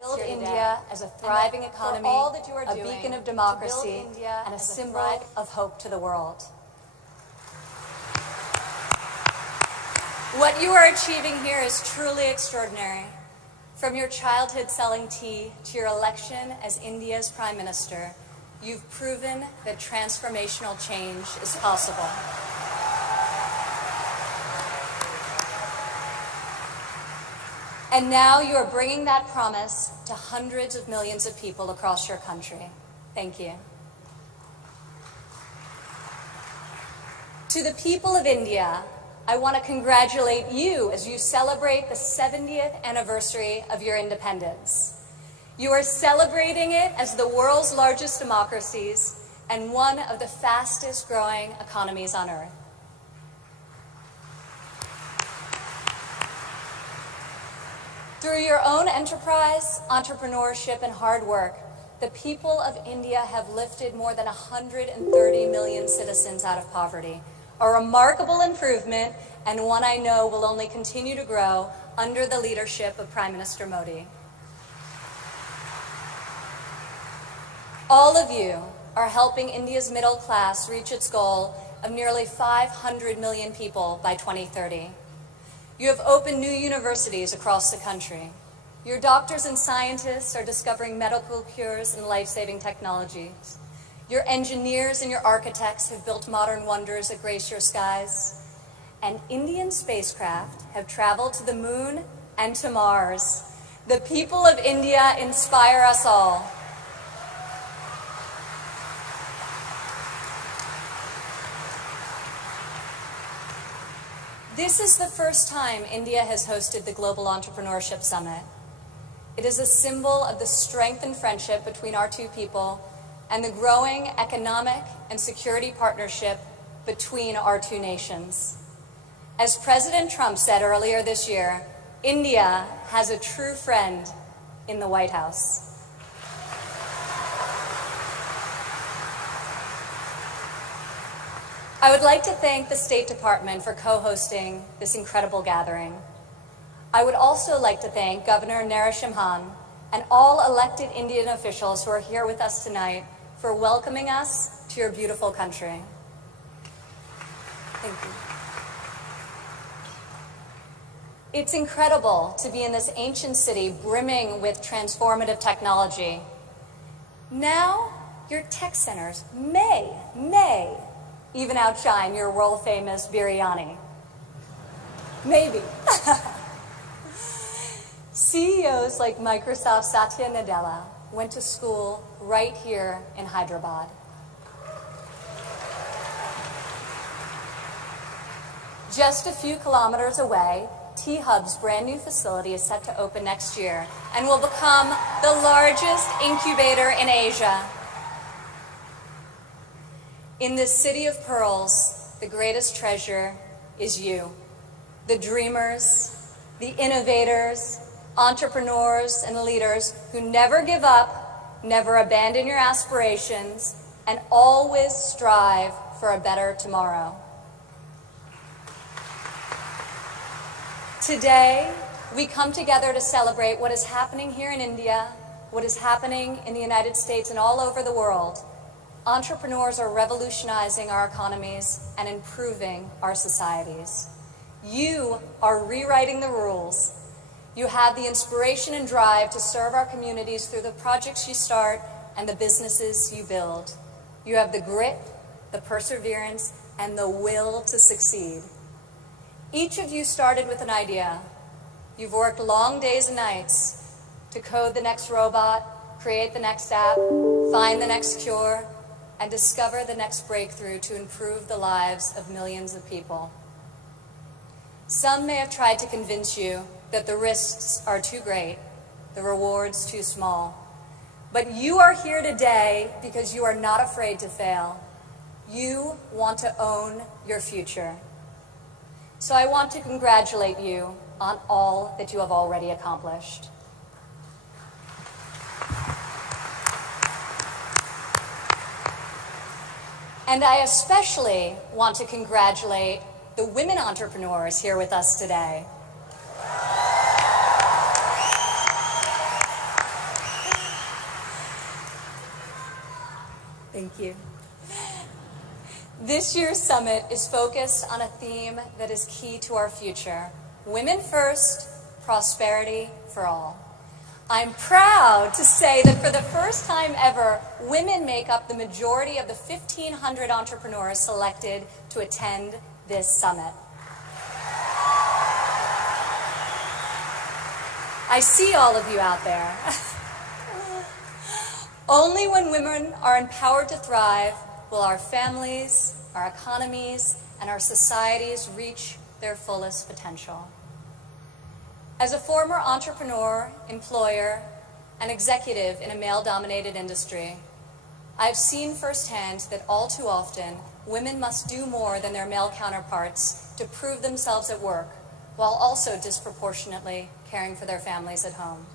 Build India as a thriving economy, a beacon of democracy, and a symbol of hope to the world. What you are achieving here is truly extraordinary. From your childhood selling tea to your election as India's Prime Minister, you've proven that transformational change is possible. And now you are bringing that promise to hundreds of millions of people across your country. Thank you. To the people of India, I want to congratulate you as you celebrate the 70th anniversary of your independence. You are celebrating it as the world's largest democracies and one of the fastest growing economies on earth. Through your own enterprise, entrepreneurship, and hard work, the people of India have lifted more than 130 million citizens out of poverty. A remarkable improvement, and one I know will only continue to grow under the leadership of Prime Minister Modi. All of you are helping India's middle class reach its goal of nearly 500 million people by 2030. You have opened new universities across the country. Your doctors and scientists are discovering medical cures and life-saving technologies. Your engineers and your architects have built modern wonders that grace your skies. And Indian spacecraft have traveled to the moon and to Mars. The people of India inspire us all. This is the first time India has hosted the Global Entrepreneurship Summit. It is a symbol of the strength and friendship between our two people and the growing economic and security partnership between our two nations. As President Trump said earlier this year, India has a true friend in the White House. I would like to thank the State Department for co-hosting this incredible gathering. I would also like to thank Governor Narasimhan and all elected Indian officials who are here with us tonight for welcoming us to your beautiful country. Thank you. It's incredible to be in this ancient city brimming with transformative technology. Now, your tech centers may even outshine your world-famous biryani. Maybe. CEOs like Microsoft Satya Nadella went to school right here in Hyderabad. Just a few kilometers away, T-Hub's brand new facility is set to open next year and will become the largest incubator in Asia. In this city of pearls, the greatest treasure is you, the dreamers, the innovators, entrepreneurs, and leaders who never give up, never abandon your aspirations, and always strive for a better tomorrow. Today, we come together to celebrate what is happening here in India, what is happening in the United States and all over the world. Entrepreneurs are revolutionizing our economies and improving our societies. You are rewriting the rules. You have the inspiration and drive to serve our communities through the projects you start and the businesses you build. You have the grit, the perseverance, and the will to succeed. Each of you started with an idea. You've worked long days and nights to code the next robot, create the next app, find the next cure, and discover the next breakthrough to improve the lives of millions of people. Some may have tried to convince you that the risks are too great, the rewards too small. But you are here today because you are not afraid to fail. You want to own your future. So I want to congratulate you on all that you have already accomplished. And I especially want to congratulate the women entrepreneurs here with us today. Thank you. This year's summit is focused on a theme that is key to our future: women first, prosperity for all. I'm proud to say that for the first time ever, women make up the majority of the 1,500 entrepreneurs selected to attend this summit. I see all of you out there. Only when women are empowered to thrive will our families, our economies, and our societies reach their fullest potential. As a former entrepreneur, employer, and executive in a male-dominated industry, I've seen firsthand that all too often, women must do more than their male counterparts to prove themselves at work, while also disproportionately caring for their families at home.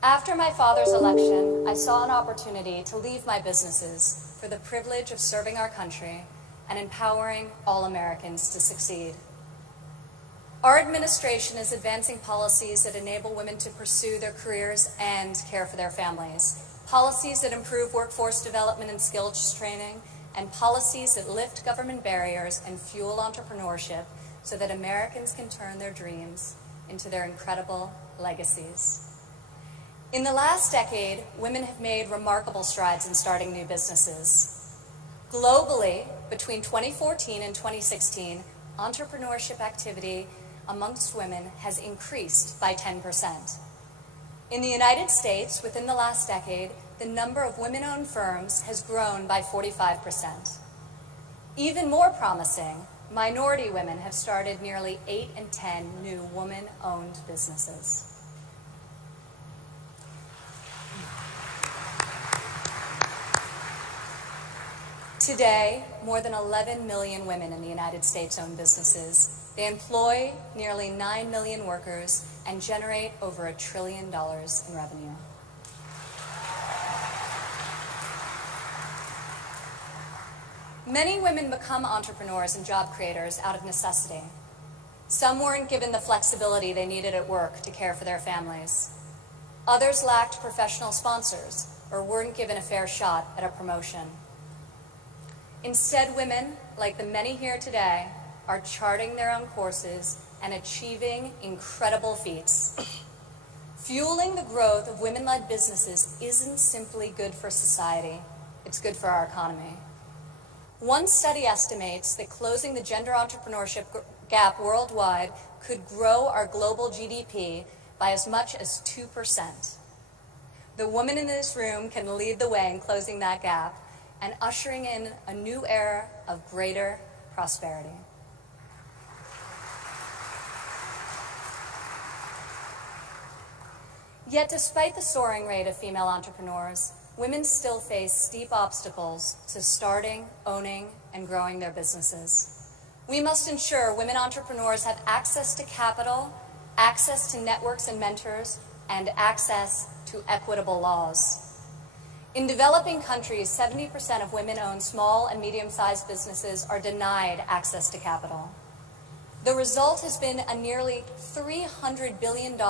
After my father's election, I saw an opportunity to leave my businesses for the privilege of serving our country and empowering all Americans to succeed. Our administration is advancing policies that enable women to pursue their careers and care for their families, policies that improve workforce development and skills training, and policies that lift government barriers and fuel entrepreneurship so that Americans can turn their dreams into their incredible legacies. In the last decade, women have made remarkable strides in starting new businesses. Globally, between 2014 and 2016, entrepreneurship activity amongst women has increased by 10%. In the United States, within the last decade, the number of women-owned firms has grown by 45%. Even more promising, minority women have started nearly 8 in 10 new woman-owned businesses. Today, more than 11 million women in the United States own businesses. They employ nearly 9 million workers and generate over $1 trillion in revenue. Many women become entrepreneurs and job creators out of necessity. Some weren't given the flexibility they needed at work to care for their families. Others lacked professional sponsors or weren't given a fair shot at a promotion. Instead, women, like the many here today, are charting their own courses and achieving incredible feats. Fueling the growth of women-led businesses isn't simply good for society, it's good for our economy. One study estimates that closing the gender entrepreneurship gap worldwide could grow our global GDP by as much as 2%. The women in this room can lead the way in closing that gap and ushering in a new era of greater prosperity. Yet despite the soaring rate of female entrepreneurs, women still face steep obstacles to starting, owning, and growing their businesses. We must ensure women entrepreneurs have access to capital, access to networks and mentors, and access to equitable laws. In developing countries, 70% of women-owned small and medium-sized businesses are denied access to capital. The result has been a nearly $300 billion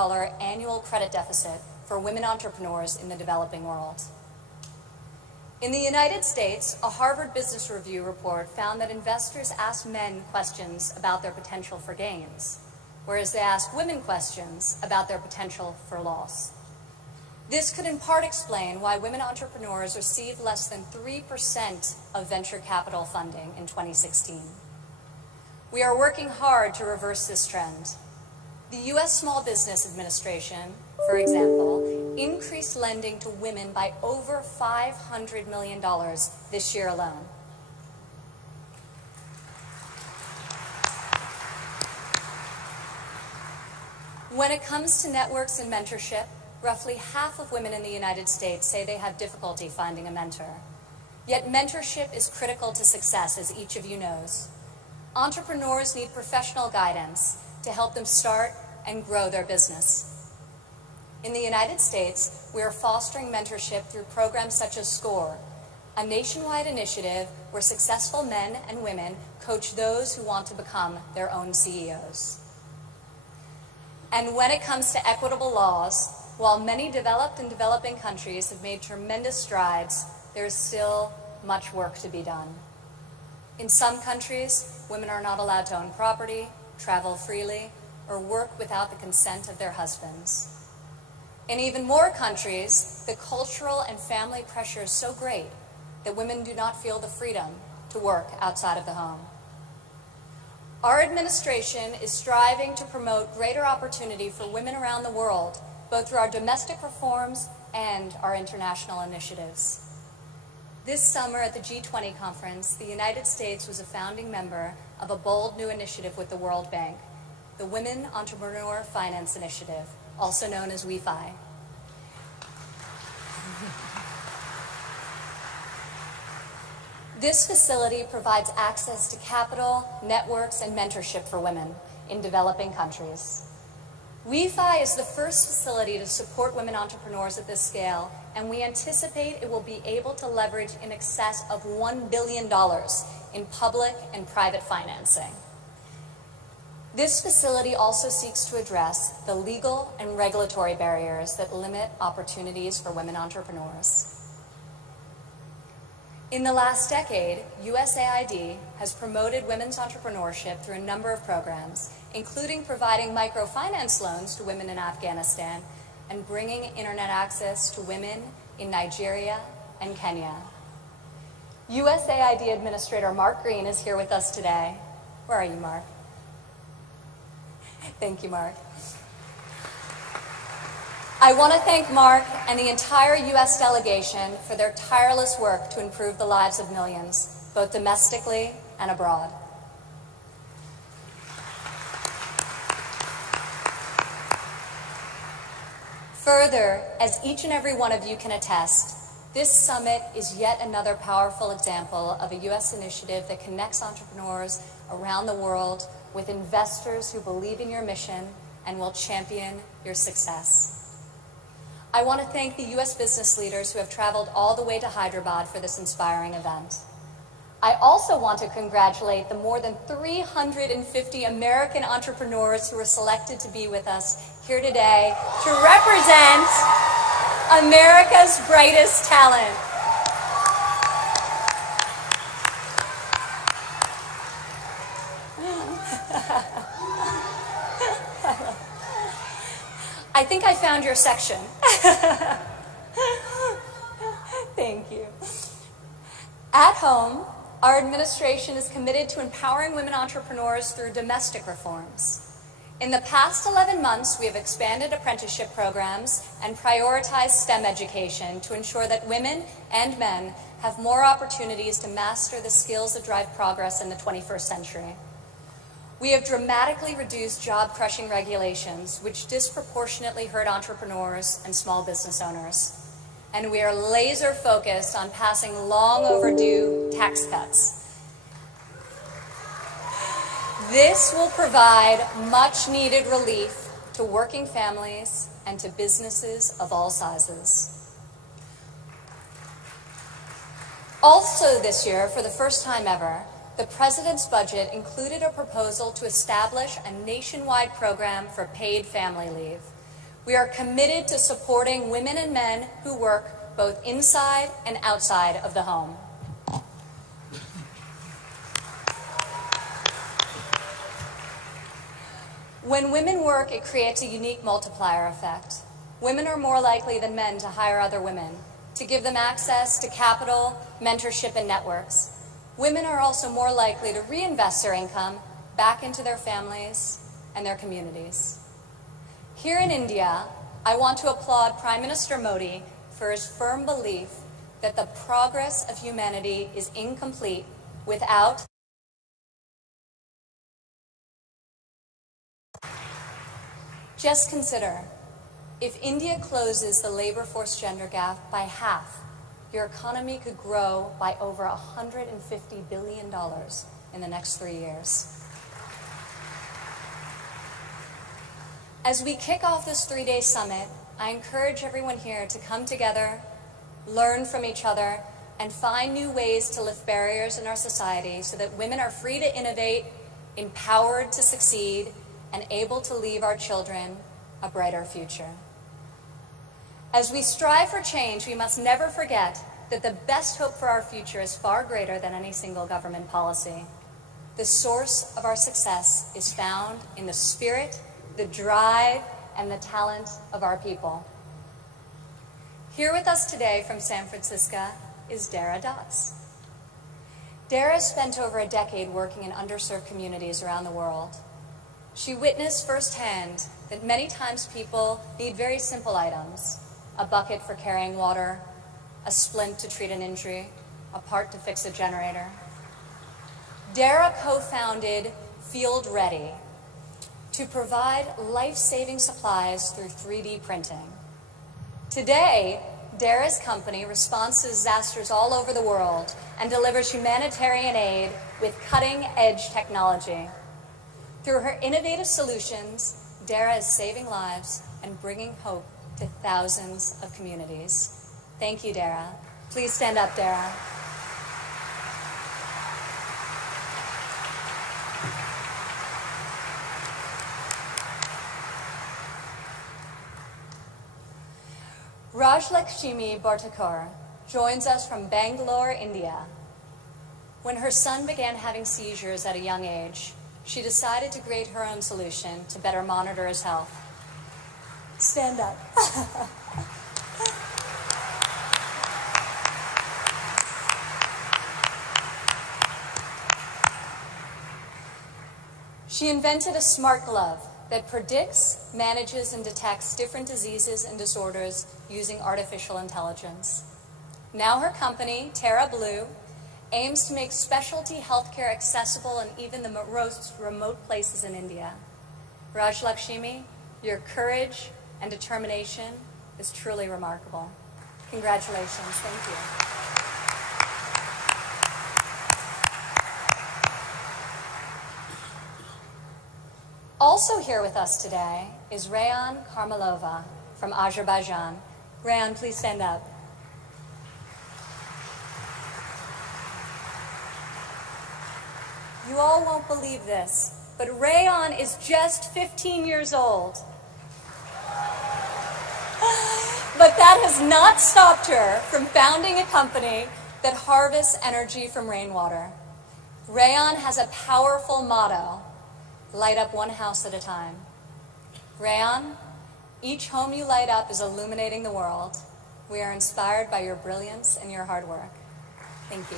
annual credit deficit for women entrepreneurs in the developing world. In the United States, a Harvard Business Review report found that investors ask men questions about their potential for gains, whereas they ask women questions about their potential for loss. This could in part explain why women entrepreneurs received less than 3% of venture capital funding in 2016. We are working hard to reverse this trend. The U.S. Small Business Administration, for example, increased lending to women by over $500 million this year alone. When it comes to networks and mentorship, roughly half of women in the United States say they have difficulty finding a mentor. Yet mentorship is critical to success, as each of you knows. Entrepreneurs need professional guidance to help them start and grow their business. In the United States, we are fostering mentorship through programs such as SCORE, a nationwide initiative where successful men and women coach those who want to become their own CEOs. And when it comes to equitable laws, while many developed and developing countries have made tremendous strides, there is still much work to be done. In some countries, women are not allowed to own property, travel freely, or work without the consent of their husbands. In even more countries, the cultural and family pressure is so great that women do not feel the freedom to work outside of the home. Our administration is striving to promote greater opportunity for women around the world, both through our domestic reforms and our international initiatives. This summer at the G20 conference, the United States was a founding member of a bold new initiative with the World Bank, the Women Entrepreneur Finance Initiative, also known as WEFI. This facility provides access to capital, networks, and mentorship for women in developing countries. WEFI is the first facility to support women entrepreneurs at this scale, and we anticipate it will be able to leverage in excess of $1 billion in public and private financing. This facility also seeks to address the legal and regulatory barriers that limit opportunities for women entrepreneurs. In the last decade, USAID has promoted women's entrepreneurship through a number of programs, including providing microfinance loans to women in Afghanistan and bringing internet access to women in Nigeria and Kenya. USAID Administrator Mark Green is here with us today. Where are you, Mark? Thank you, Mark. I want to thank Mark and the entire U.S. delegation for their tireless work to improve the lives of millions, both domestically and abroad. Further, as each and every one of you can attest, this summit is yet another powerful example of a U.S. initiative that connects entrepreneurs around the world with investors who believe in your mission and will champion your success. I want to thank the U.S. business leaders who have traveled all the way to Hyderabad for this inspiring event. I also want to congratulate the more than 350 American entrepreneurs who were selected to be with us here today to represent America's brightest talent. I think I found your section. Thank you. At home, our administration is committed to empowering women entrepreneurs through domestic reforms. In the past 11 months, we have expanded apprenticeship programs and prioritized STEM education to ensure that women and men have more opportunities to master the skills that drive progress in the 21st century. We have dramatically reduced job-crushing regulations, which disproportionately hurt entrepreneurs and small business owners. And we are laser-focused on passing long-overdue tax cuts. This will provide much-needed relief to working families and to businesses of all sizes. Also this year, for the first time ever, the President's budget included a proposal to establish a nationwide program for paid family leave. We are committed to supporting women and men who work both inside and outside of the home. When women work, it creates a unique multiplier effect. Women are more likely than men to hire other women, to give them access to capital, mentorship, and networks. Women are also more likely to reinvest their income back into their families and their communities. Here in India, I want to applaud Prime Minister Modi for his firm belief that the progress of humanity is incomplete without. Just consider, if India closes the labor force gender gap by half, your economy could grow by over $150 billion in the next 3 years. As we kick off this 3-day summit, I encourage everyone here to come together, learn from each other, and find new ways to lift barriers in our society so that women are free to innovate, empowered to succeed, and able to leave our children a brighter future. As we strive for change, we must never forget that the best hope for our future is far greater than any single government policy. The source of our success is found in the spirit, the drive, and the talent of our people. Here with us today from San Francisco is Dara Dotz. Dara spent over a decade working in underserved communities around the world. She witnessed firsthand that many times people need very simple items: a bucket for carrying water, a splint to treat an injury, a part to fix a generator. Dara co-founded Field Ready to provide life-saving supplies through 3D printing. Today, Dara's company responds to disasters all over the world and delivers humanitarian aid with cutting-edge technology. Through her innovative solutions, Dara is saving lives and bringing hope to thousands of communities. Thank you, Dara. Please stand up, Dara. Rajlakshmi Bhartakar joins us from Bangalore, India. When her son began having seizures at a young age, she decided to create her own solution to better monitor his health. Stand up. She invented a smart glove that predicts, manages, and detects different diseases and disorders using artificial intelligence. Now her company, Terra Blue, aims to make specialty healthcare accessible in even the most remote places in India. Rajlakshmi, your courage and determination is truly remarkable. Congratulations. Thank you. Also here with us today is Rayan Karmalova from Azerbaijan. Rayan, please stand up. You all won't believe this, but Rayan is just 15 years old. But that has not stopped her from founding a company that harvests energy from rainwater. Rayan has a powerful motto: light up one house at a time. Rayan, each home you light up is illuminating the world. We are inspired by your brilliance and your hard work. Thank you.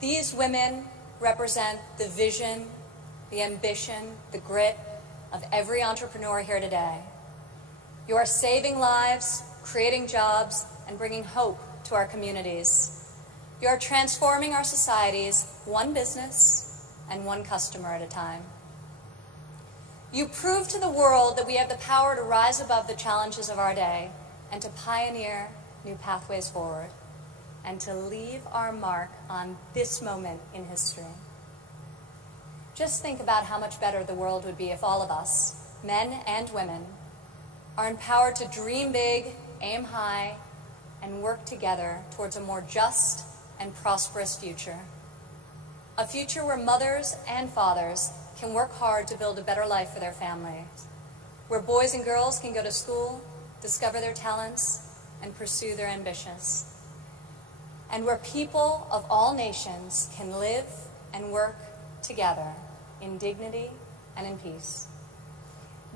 These women represent the vision, the ambition, the grit of every entrepreneur here today. You are saving lives, creating jobs, and bringing hope to our communities. You are transforming our societies one business and one customer at a time. You prove to the world that we have the power to rise above the challenges of our day and to pioneer new pathways forward and to leave our mark on this moment in history. Just think about how much better the world would be if all of us, men and women, are empowered to dream big, aim high, and work together towards a more just and prosperous future. A future where mothers and fathers can work hard to build a better life for their families, where boys and girls can go to school, discover their talents, and pursue their ambitions, and where people of all nations can live and work together in dignity and in peace.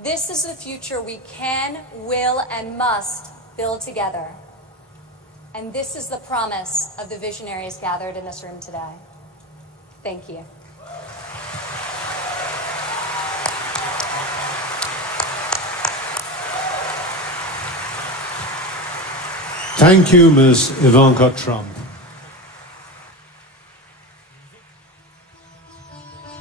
This is the future we can, will, and must build together. And this is the promise of the visionaries gathered in this room today. Thank you. Thank you, Ms. Ivanka Trump.